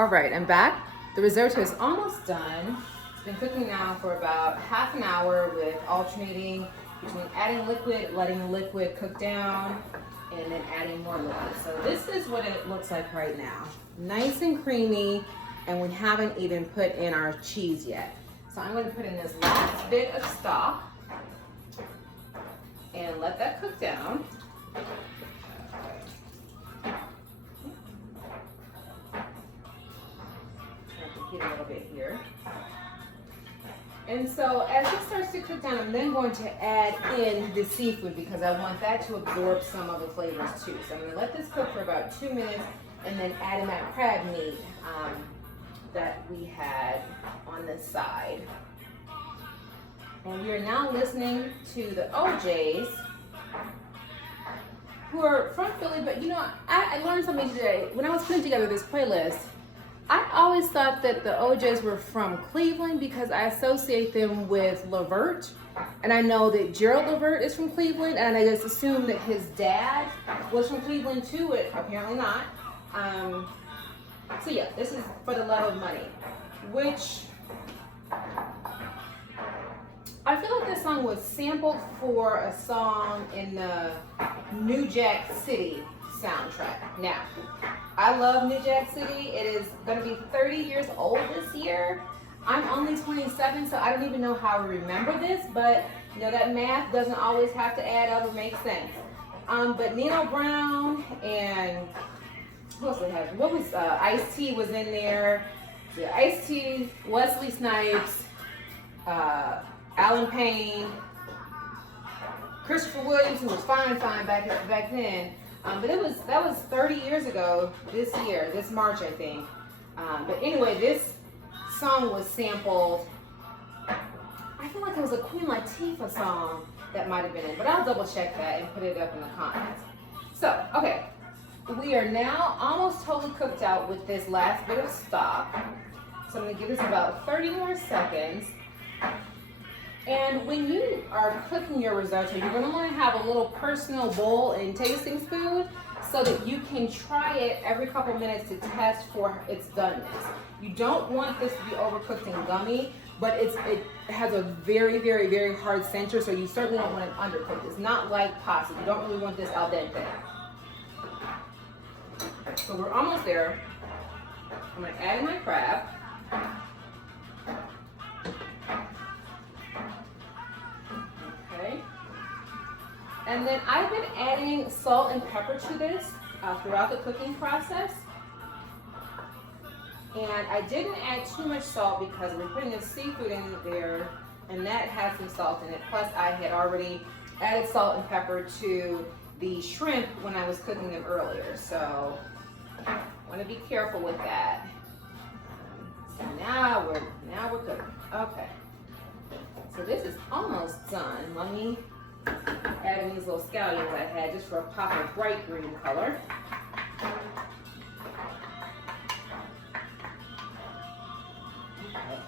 All right, I'm back. The risotto is almost done. It's been cooking now for about half an hour with alternating between adding liquid, letting the liquid cook down, and then adding more liquid. So this is what it looks like right now. Nice and creamy, and we haven't even put in our cheese yet. So I'm going to put in this last bit of stock and let that cook down. Heat a little bit here. And so as it starts to cook down, I'm then going to add in the seafood because I want that to absorb some of the flavors too. So I'm going to let this cook for about 2 minutes and then add in that crab meat that we had on this side. And we are now listening to the OJs, who are from Philly, but you know, I learned something today. When I was putting together this playlist, I always thought that the OJs were from Cleveland because I associate them with Levert. And I know that Gerald Levert is from Cleveland, and I just assumed that his dad was from Cleveland too, but apparently not. So yeah, this is For the Love of Money, which I feel like this song was sampled for a song in the New Jack City soundtrack. Now, I love New Jack City. It is going to be 30 years old this year. I'm only 27, so I don't even know how to remember this, but you know, that math doesn't always have to add up or make sense. But Nino Brown and who else we have? What was Ice-T was in there. Yeah, Ice-T, Wesley Snipes, Alan Payne, Christopher Williams, who was fine back then. But that was 30 years ago this year, this March, I think. But anyway, this song was sampled. I feel like it was a Queen Latifah song that might have been in, but I'll double check that and put it up in the comments. So, okay, we are now almost totally cooked out with this last bit of stock. So I'm gonna give this about 30 more seconds. And when you are cooking your risotto, you're going to want to have a little personal bowl and tasting spoon so that you can try it every couple minutes to test for its doneness. You don't want this to be overcooked and gummy, but it has a very, very, very hard center, so you certainly don't want it undercooked. It's not like pasta. You don't really want this al dente. So we're almost there. I'm going to add in my crab. And then I've been adding salt and pepper to this throughout the cooking process. And I didn't add too much salt because we're putting the seafood in there and that has some salt in it. Plus I had already added salt and pepper to the shrimp when I was cooking them earlier. So I want to be careful with that. So now we're good. Okay. So this is almost done. Let me add in these little scallions I had just for a pop of bright green color.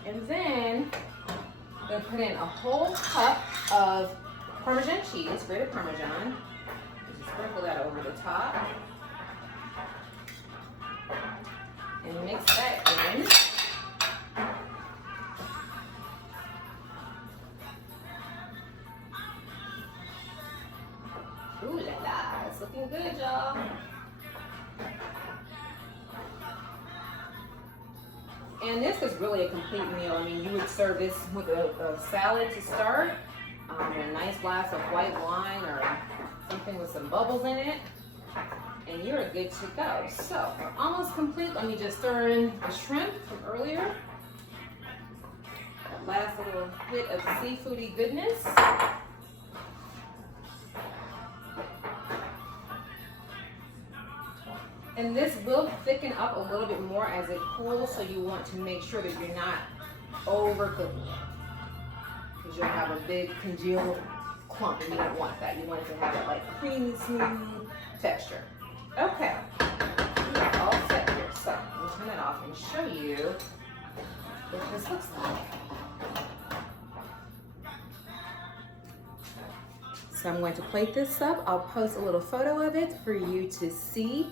And then I'm going to put in a whole cup of Parmesan cheese, grated Parmesan. Just sprinkle that over the top. And mix that in. Ooh la la, it's looking good, y'all. And this is really a complete meal. I mean, you would serve this with a salad to start, and a nice glass of white wine or something with some bubbles in it, and you're good to go. So, we're almost complete. Let me just stir in the shrimp from earlier. That last little bit of seafoody goodness. And this will thicken up a little bit more as it cools, so you want to make sure that you're not overcooking it. Because you'll have a big congealed clump and you don't want that. You want it to have that like creamy, smooth texture. Okay, we're all set here. So let me turn that off and show you what this looks like. So I'm going to plate this up. I'll post a little photo of it for you to see.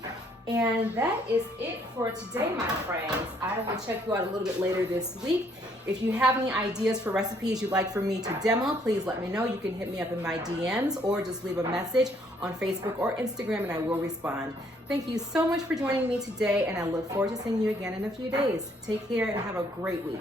And that is it for today, my friends. I will check you out a little bit later this week. If you have any ideas for recipes you'd like for me to demo, please let me know. You can hit me up in my DMs or just leave a message on Facebook or Instagram and I will respond. Thank you so much for joining me today, and I look forward to seeing you again in a few days. Take care and have a great week.